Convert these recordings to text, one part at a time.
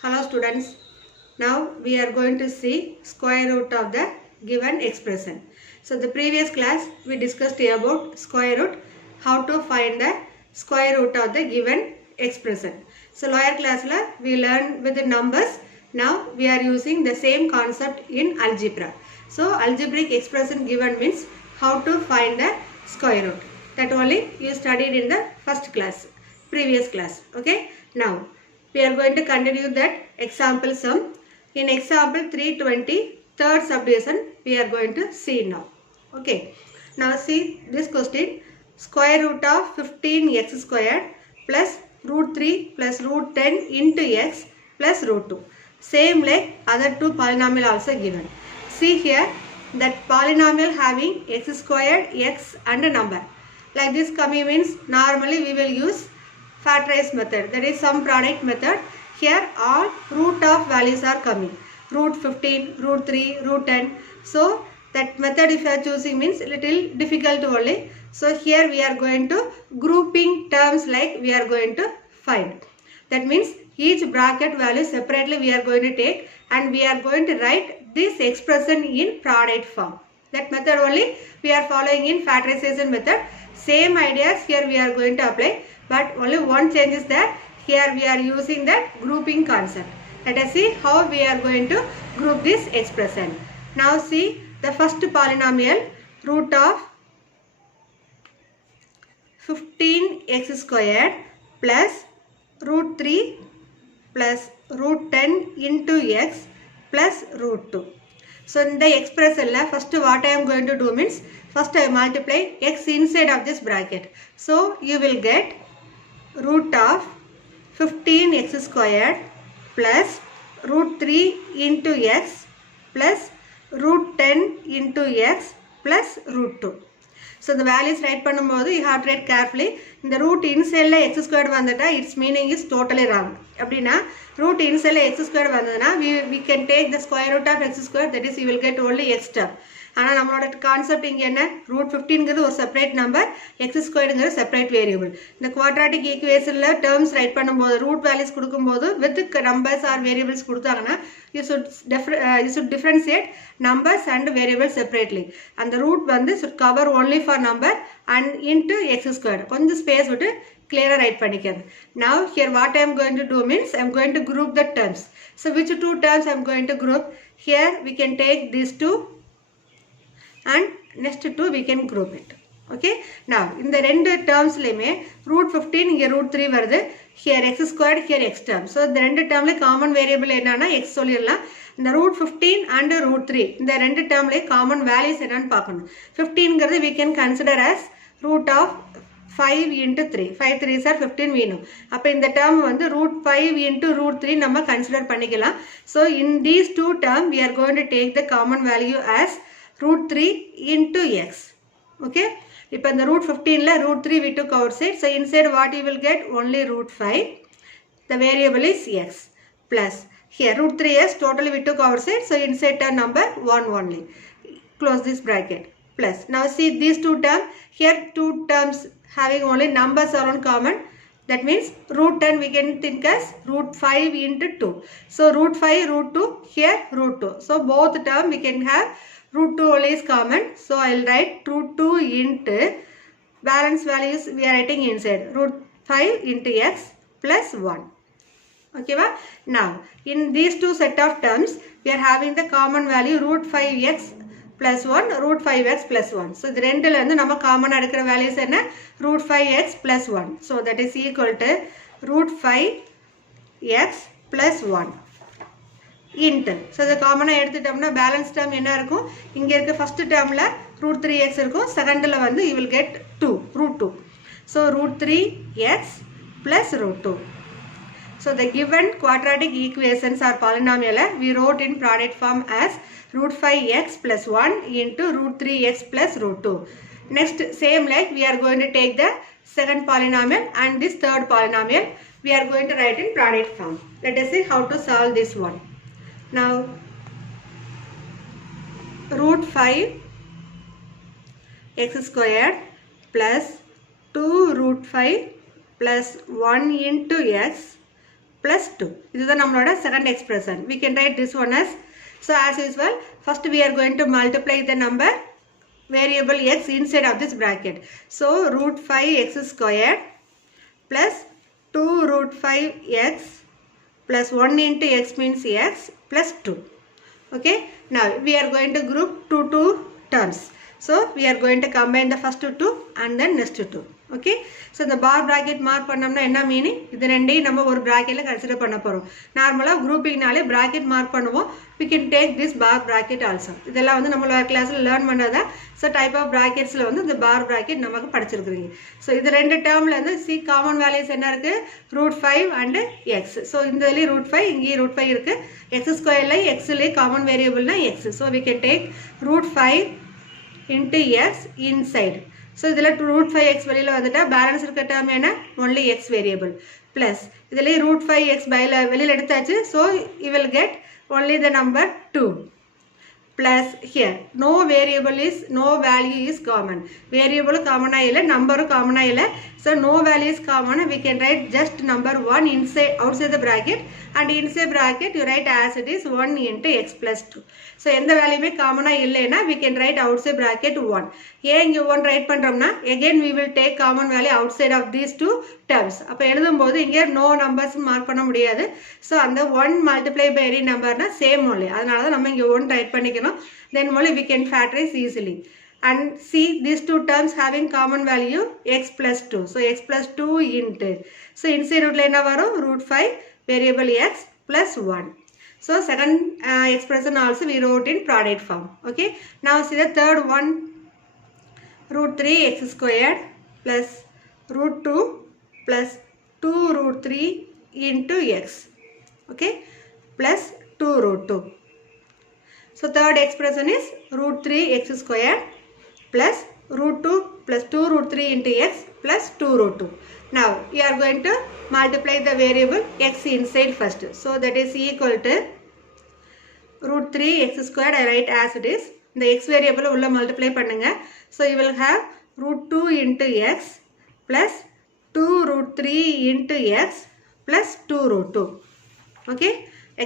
Hello students, now we are going to see square root of the given expression. So the previous class we discussed about square root, how to find the square root of the given expression. So lower class we learned with the numbers, now we are using the same concept in algebra. So algebraic expression given means how to find the square root. That only you studied in the first class, previous class. Okay, now we are going to continue that example sum. In example 320, third subdivision we are going to see now. Okay. Now see this question. Square root of 15x squared plus root 3 plus root 10 into x plus root 2. Same like other two polynomial also given. See here that polynomial having x squared, x and a number. Like this coming means normally we will use factorize method, that is sum product method. Here all root of values are coming, root 15, root 3, root 10. So that method if you are choosing means little difficult only. So here we are going to grouping terms like we are going to find. That means each bracket value separately we are going to take and we are going to write this expression in product form. That method only we are following in factorization method. Same ideas here we are going to apply, but only one change is that here we are using that grouping concept. Let us see how we are going to group this expression. Now see the first polynomial, root of 15x squared plus root 3 plus root 10 into x plus root 2. So in the expression first what I am going to do means first I multiply x inside of this bracket. So you will get root of 15x squared plus root 3 into x plus root 10 into x plus root 2. So the values write பண்ணும்போது you have to write carefully. In the root inside x squared வந்துட்டா its meaning is totally wrong. அப்படினா root inside x squared வந்ததுனா we can take the square root of x squared, that is you will get only x term. ஆனா நம்மளோட concept இங்க என்ன, root 15 ங்கிறது ஒரு separate number, x squared ங்கிறது separate variable. இந்த குவாட்ராட்டிக் ஈக்குவேஷன்ல டேர்ம்ஸ் ரைட் பண்ணும்போது ரூட் வேல்யூஸ் கொடுக்கும்போது வித் நம்பர்ஸ் ஆர் வேரியபிள்ஸ் கொடுத்தாங்கன்னா you should differentiate numbers and variables separately. And the root வந்து should cover only for number and into x squared. கொஞ்சம் space விட்டு clear write பண்ணிக்கிறது. Now here what I am going to do means I am going to group the terms. So which two terms I am going to group? Here we can take these two and next two we can group it. Okay. Now in the ரெண்டு termsலயுமே root 15 இங்க root 3 வருது, here x squared, here x term. So இந்த ரெண்டு termல common variable என்னன்னா x சொல்லிரலாம். இந்த root 15 and root 3 இந்த ரெண்டு termல common values என்னன்னு பார்க்கணும். 15 ங்கிறது we can consider as root of 5 into 3. 5 3s are 15 வேணும். அப்ப இந்த term வந்து root 5 into root 3 நம்ம consider பண்ணிக்கலாம். So in these two term we are going to take the common value as root 3 into x. Okay. இப்போ இந்த root 15ல root 3 we took outside. So inside what you will get? Only root 5. The variable is x. Plus here root 3s totally we took outside. So inside term number 1 only. Close this bracket. Plus now see these two terms. Here two terms having only numbers are on common. That means root 10 we can think as root 5 into 2. So root 5 root 2, here root 2. So both term we can have root 2 only is common. So I will write root 2 into balance values we are writing inside root 5 into x plus 1. Okay va? Now in these two set of terms we are having the common value root 5x plus 1, root 5x plus 1. So the ரெண்டுல இருந்து நம்ம common எடுக்கிற values என்ன, root 5x plus 1. So that is equal to root 5x plus 1 into. So the common எடுத்துட்டோம்னா balance term என்ன இருக்கும், இங்க இருக்க first termல root 3x இருக்கும், secondல வந்து you will get 2, root 2. So root 3x plus root 2. So the given quadratic equations or polynomial we wrote in product form as root 5x plus 1 into root 3x plus root 2. Next same like we are going to take the second polynomial and this third polynomial we are going to write in product form. Let us see how to solve this one. Now root 5 x squared plus 2 root 5 plus 1 into x plus 2. This is the second expression. We can write this one as, so as usual, first we are going to multiply the number variable x inside of this bracket. So root 5x squared plus 2 root 5x plus 1 into x means x plus 2. Okay, now we are going to group two terms. So we are going to combine the first two and then next two. Okay, so the bar bracket mark பண்ணோம்னா என்ன meaning, இது ரெண்டையும் நம்ம ஒரு bracketல consider பண்ண போறோம். நார்மலா groupingனாலே bracket mark பண்ணுவோம். We can take this bar bracket also. இதெல்லாம் வந்து நம்மளோட கிளாஸ்ல லேர்ன் பண்ணதா. So type of bracketsல வந்து இந்த bar bracket நமக்கு படிச்சிருக்கீங்க. So இது ரெண்டு டேர்ம்ல வந்து c common values என்ன இருக்கு, √5 and x. So இந்ததுல √5, இங்க √5 இருக்கு. x ஸ்கொயர்ல x ல common variableனா x. So we can take √5 into x inside. So இதில் √5x வெளியில் வந்துட்டா பேலன்ஸ் இருக்க டேர்ம் என்ன, only x variable plus இதில் √5x வெளியில் எடுத்தாச்சு. So you will get only the number 2 plus here no value is common. Variable common இல்லை, number common இல்லை. So no value is common. We can write just number 1 outside the bracket, and inside bracket you write as it is 1 into x plus 2. So எந்த வேல்யூமே காமனா இல்லைனா we can write outside bracket 1. ஏன் இங்க 1 right பண்றோம்னா again we will take common value outside of these two terms. அப்ப எழுதும்போது இங்க no numbers mark பண்ண முடியாது. So அந்த 1 multiply by any numberனா same only. அதனால தான் நம்ம இங்க 1 ரைட் பண்ணிக்கணும். Then only we can factorize easily. And see these two terms having common value x plus 2. So x plus 2 into. So inside root என்ன வரும், √5 variable x plus 1. So second expression also we wrote in product form. Okay, now see the third one, √3x squared plus √2 plus 2 √3 into x. Okay, plus 2 √2. So third expression is √3x squared plus √2 plus 2 √3 into x plus 2 √2. Now we are going to multiply the variable x inside first. So that is equal to √3x squared. I write as it is. The x variable உள்ள multiply பண்ணுங்க. So you will have √2 into x plus 2 √3 into x plus 2 √2. Okay,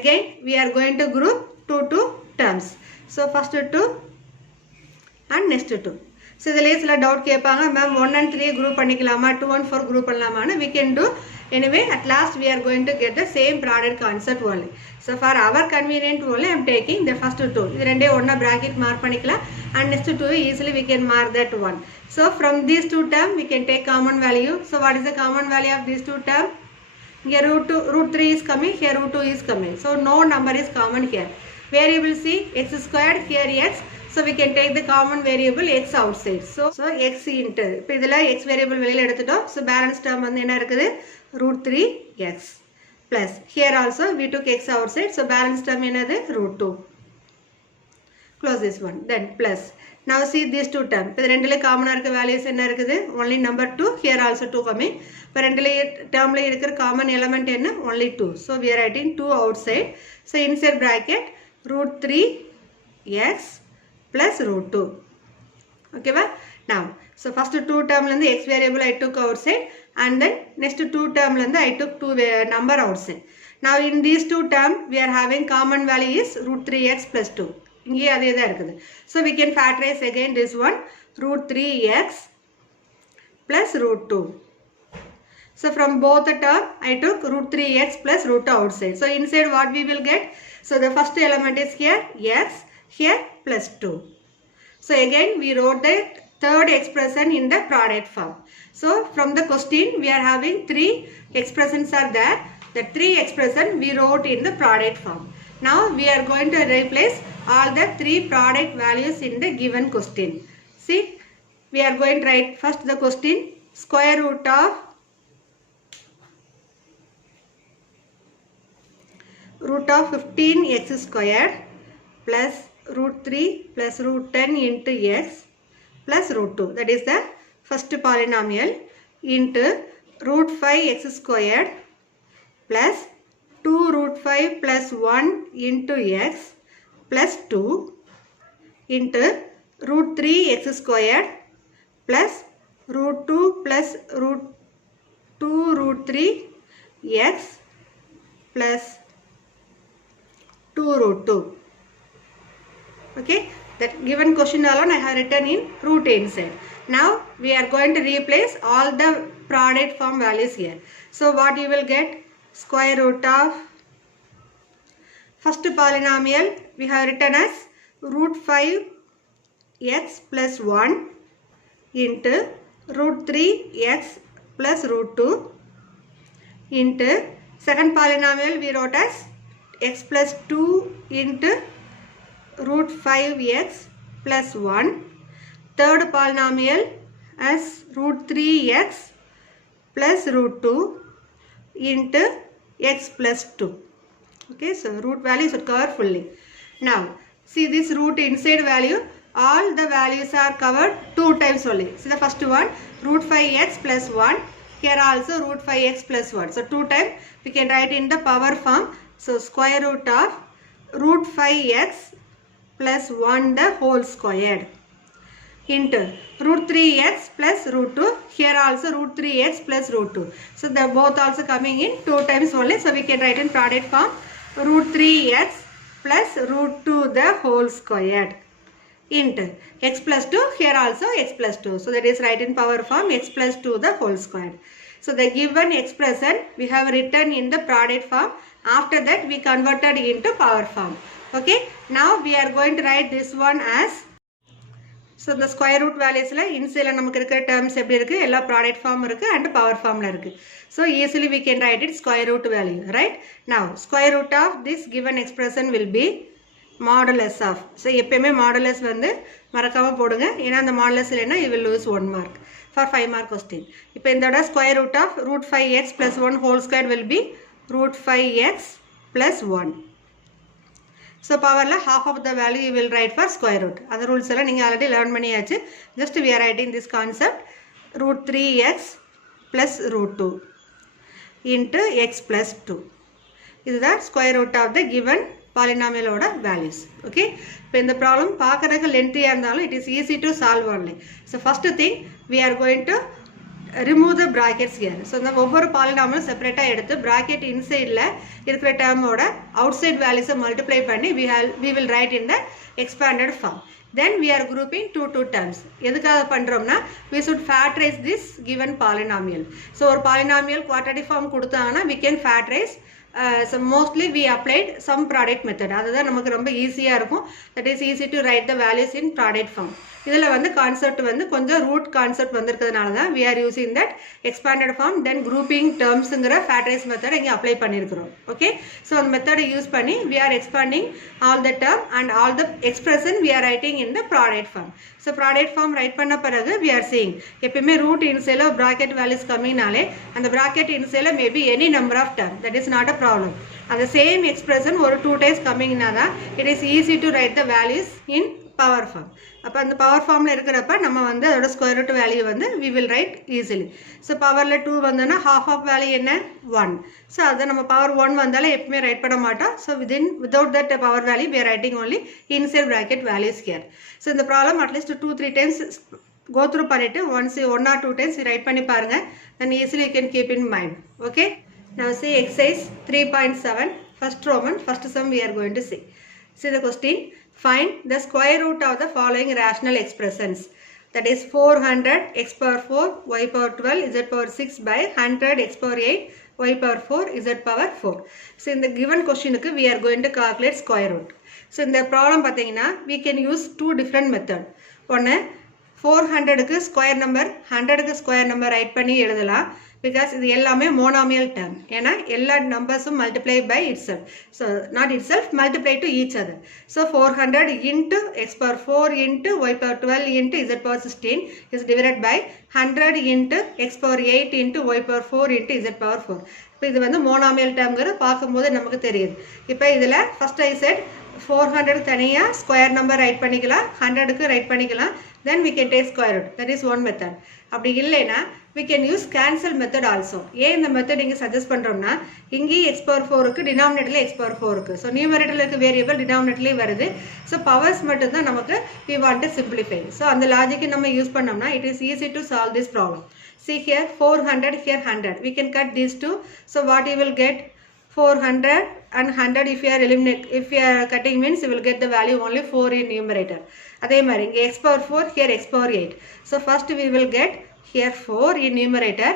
again we are going to group two terms. So first 2 and next 2. So இதிலே சில doubt கேட்பாங்க, ma'am 1 and 3 group பண்ணிக்கலாமா, 2 and 4 group பண்ணலாமான்னு. We can do. Anyway, at last we are going to get the same product concept only. So for our convenient only I am taking the first 2. இது ரெண்டே ஒண்ணா bracket mark பண்ணிக்கலாம், and next 2 easily we can mark that one. So from these two terms we can take common value. So what is the common value of these two terms? Here √3 is coming, here √2 is coming. So no number is common here. Variable c x squared, here x. So we can take the common variable x outside. So x into. இப்போ இதில் x variable வெளியில் எடுத்துட்டோம். So balance term வந்து என்ன இருக்குது, √3x plus here also we took x outside. So balance term என்னது, √2. Close this one. Then plus. Now see these two terms. இப்போ ரெண்டுல காமனா இருக்க values என்ன இருக்குது, only number 2. Here also 2 coming. இப்போ ரெண்டுல termல இருக்கிற common element என்ன, only 2. So we are writing 2 outside. So inside bracket √3x plus √2. Okay va? Now so first two term lende x variable I took outside, and then next two term lende I took two number outside. Now in these two term we are having common value is √3x plus 2. inge adhe da irukudhu. So we can factorize again this one, √3x plus √2. So from both the term I took √3x plus √2 outside. So inside what we will get, so the first element is here x, here plus 2. So again we wrote the third expression in the product form. So from the question we are having 3 expressions are there. The 3 expression we wrote in the product form. Now we are going to replace all the 3 product values in the given question. See, we are going to write first the question, square root of √15x squared plus √3 plus √10 into x plus √2. That is the first polynomial into √5x squared plus 2 √5 plus 1 into x plus 2 into √3x squared plus √2 plus √2 √3 x plus 2 root 2. Okay, that given question alone I have written in root inside. Now we are going to replace all the product form values here. So what you will get? Square root of first polynomial we have written as root 5x plus 1 into root 3x plus root 2 into second polynomial we wrote as x plus 2 into root 5x plus 1. Third polynomial as root 3x plus root 2 into x plus 2. Okay, so root values are covered fully. Now see this root inside value, all the values are covered 2 times only. See the first one root 5x plus 1, here also root 5x plus 1. So 2 times we can write in the power form. So square root of root 5x plus 1 the whole squared into root 3x plus root 2, here also root 3x plus root 2. So they are both also coming in 2 times only. So we can write in product form root 3x plus root 2 the whole squared into x plus 2, here also x plus 2. So that is write in power form x plus 2 the whole squared. So the given expression we have written in the product form. After that we converted into power form. Okay, now we are going to write this one as, so the square root values la inside la namakku irukra terms eppadi irukku, ella product form irukku and power form la irukku. So easily we can write it square root value, right? Now square root of this given expression will be modulus of. So எப்பவுமே modulus வந்து மறக்காம போடுங்க, ஏன்னா அந்த modulus இல்லைன்னா you will lose 1 mark for 5 mark question. இப்போ இதோட square root of root 5x plus 1 whole square will be root 5x plus 1. So power la half of the value you will write for square root. Other rules alla neenga already learn பண்ணியாச்சு. Just we are writing this concept root 3x plus root 2 into x plus 2. This is the square root of the given polynomial oda values. Okay, இப்போ இந்த problem பார்க்கறதுக்கு lengthy இருந்தாலும் it is easy to solve only. So first thing we are going to remove the brackets here. So இந்த ஒவ்வொரு polynomial செப்பரேட்டா எடுத்து bracket inside ல இருக்கிற term ஓட outside values multiply பண்ணி we will write in the expanded form. Then we are grouping two terms. எதுக்காக பண்றோம்னா we should factorize this given polynomial. So ஒரு polynomial quadratic form கொடுத்தாங்கன்னா we can factorize. So mostly we applied some product method. அதுதான் நமக்கு ரொம்ப ஈஸியா இருக்கும். That is easy to write the values in product form. இதுல வந்து கான்செப்ட் வந்து கொஞ்சம் ரூட் கான்செப்ட் வந்திருக்கிறதுனால தான் we are using that expanded form, then grouping termsங்கற factorize method இங்க அப்ளை பண்ணியிருக்கிறோம். Okay, so அந்த மெத்தட் யூஸ் பண்ணி we are expanding all the term and all the expression we are writing in the product form. So product form write பண்ண பிறகு we are seeing எப்பவுமே root inside bracket values கம்மினாலே அந்த bracket inside maybe any number of term, that is not a problem. And the same expression ஒரு 2 times coming na, it is easy to write the values in power form. அப்ப அந்த power ஃபார்ம்ல இருக்கிறப்ப நம்ம வந்து அதோட square root value வந்து we will write easily. So பவர்ல 2 Vandana half of value என்ன 1. So அத நம்ம பவர் 1 வந்தால எப்பவுமே ரைட் பண்ண மாட்டோம். So without that power value we are writing only inside bracket values here. So இந்த problem at least 2-3 times go through பண்ணிட்டு once 1 or 2 times write பண்ணி பாருங்க, then easily you can keep in mind. Okay, now see exercise 3.7 first Roman first sum we are going to see. See the question. Find the square root of the following rational expressions. That is 400 x power 4 y power 12 z power 6 by 100 x power 8 y power 4 z power 4. So in the given question we are going to calculate square root. So in the problem pathina we can use two different method. One 400 க்கு square number 100 க்கு square number write பண்ணி எழுதலாம், because இது எல்லாமே monomial term. ஏனா எல்லா நம்பர்ஸும் multiply by itself. So not itself, multiply to each other. So 400 into x power 4 into y power 12 into z power 16 is divided by 100 into x power 8 into y power 4 into z power 4. இப்போ இது வந்து monomial termங்கற பாக்கும்போது நமக்கு தெரியுது. இப்போ இதுல first I said 400 தனியா square number right பண்ணிக்கலாம், 100 க்கு ரைட் பண்ணிக்கலாம், then we can take square root. That is one method. அப்படி இல்லைனா we can use cancel method also. ஏன் இந்த மெத்தட் இங்க சஜஸ்ட் பண்றோம்னா இங்க x power 4 க்கு டினாமினேட்டர்ல x power 4 இருக்கு. சோ நியூமரேட்டர்ல இருக்க வேரியபிள் டினாமினேட்டர்லயே வருது. சோ பவர்ஸ் மட்டும் தான் நமக்கு we want to simplify. So அந்த லாஜிக் நம்ம யூஸ் பண்ணோம்னா it is easy to solve this problem. See here 400, here 100. We can cut these two. So what you will get? 400 and 100 if you are eliminate, if you are cutting means you will get the value only 4 in numerator. அதே மாதிரி இங்கே x power 4, here x power 8. So first we will get here 4 in numerator,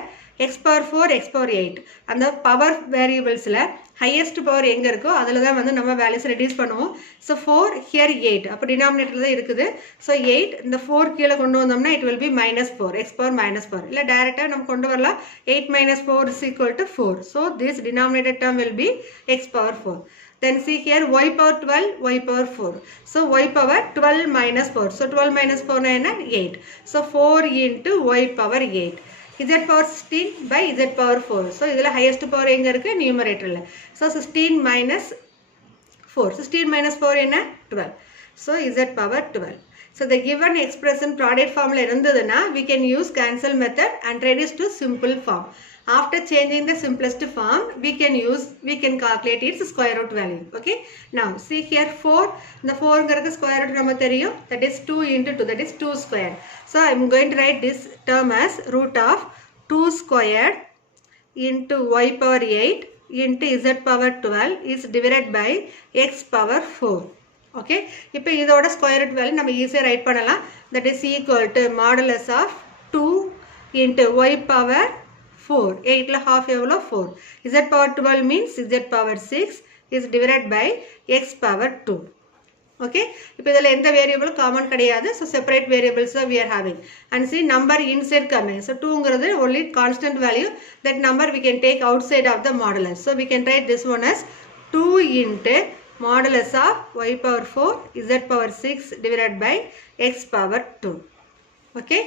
x power 4, x power 8. அந்த power variablesல highest power எங்க இருக்கோ அதில் தான் வந்து நம்ம வேல்யூஸ் ரெடியூஸ் பண்ணுவோம். ஸோ 4 here 8 அப்போ டினாமினேட்டர் தான் இருக்குது. ஸோ 8 இந்த 4 கீழே கொண்டு வந்தோம்னா it will be -4, x power -4. இல்லை டைரெக்டாக நம்ம கொண்டு வரலாம் 8 minus 4 is equal to 4. So this denominator term will be x power 4. Then see here y power 12, y power 4. So y power 12 minus 4. So 12 minus 4 is 8. So 4 into y power 8. Z power 16 by Z power 4. So this is the highest power in numerator. So 16 minus 4. 16 minus 4 is 12. So Z power 12. So the given expression product formula we can use cancel method and reduce to simple form. After changing the simplest form, we can calculate its square root value. Okay. Now see here 4. The 4 square root that is 2 into 2. That is 2 squared. So I am going to write this term as root of 2 squared into y power 8 into z power 12 is divided by x power 4. Okay. இப்போ இதோட square root value நம்ம ஈஸியா right பண்ணலாம். That is equal to modulus of 2 into y power 4. 8 la half எவ்வளோ 4. Z power 12 means z power 6 is divided by x power 2. Okay. இப்போ இதில் எந்த variable common கிடையாது. So separate variables we are having. And see number inside coming. So 2ங்கிறது only constant value. That number we can take outside of the modulus. So we can write this one as 2 into modulus of y power 4 z power 6 divided by x power 2. Okay.